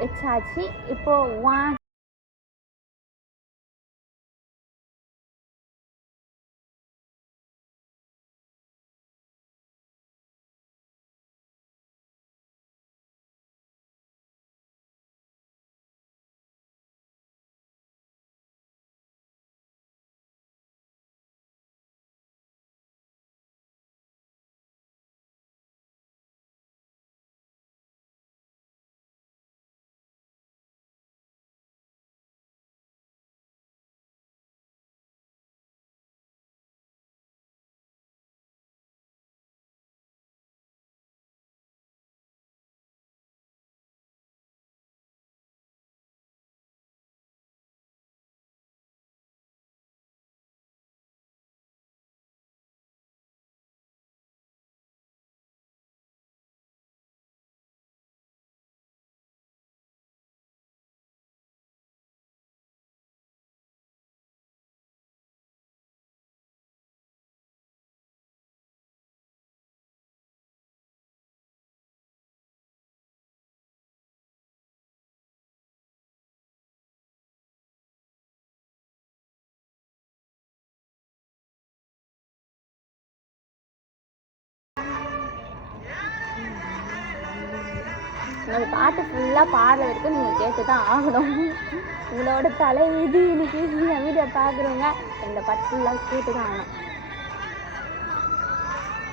வச்சாச்சு. இப்போ ஒன் அந்த பாட்டு ஃபுல்லாக பாடுற வரைக்கும் நீங்கள் கேட்டு தான் ஆகணும். உங்களோட தலை விதி இன்னைக்கு வீடியோ பார்க்குறவங்க இந்த பாட்டு ஃபுல்லாக கேட்டு தான் ஆகணும்.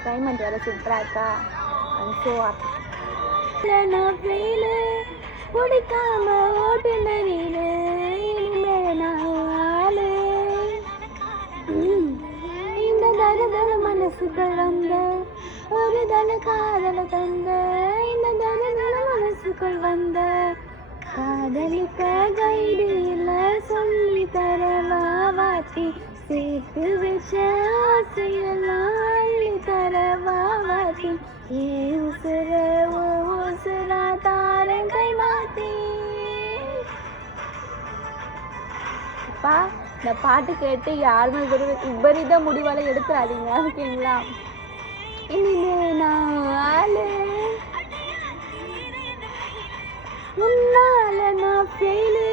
கிளைமேட் வேறு சூப்பராக இருக்கா. ஸோ நான் ஃபெயிலு பிடிக்காம ஓட்டுநரில் இனிமே நான் இந்த தருதல மனசுகள் வந்த ஒரு தன காதல தந்த இந்த தருதல மனசுக்குள் வந்த காதலிக்க கைடு இல்லை சொல்லி தரவா வாத்தி சேர்த்து வச்ச ஆசையெல்லாம் அள்ளி தரவா வாத்தி ஏ உசுர ஓ உசுரா தாரன் கை மாத்தி. அப்பா இந்த பாட்டு கேட்டு யாருமே விபரீத முடிவால எடுத்துடாதீங்க, ஓகேங்களா? இனிமே நான் முன்னால நான் ஃபெயிலு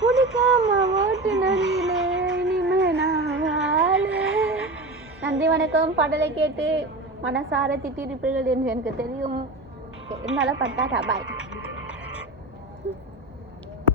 பிடிக்காம ஓட்டு நதியில இனிமே நான் நன்றி வணக்கம். பாடலை கேட்டு மனசார திட்டிருப்பீர்கள் என்று எனக்கு தெரியும். என்னால் பட்டாட்டா பாய்.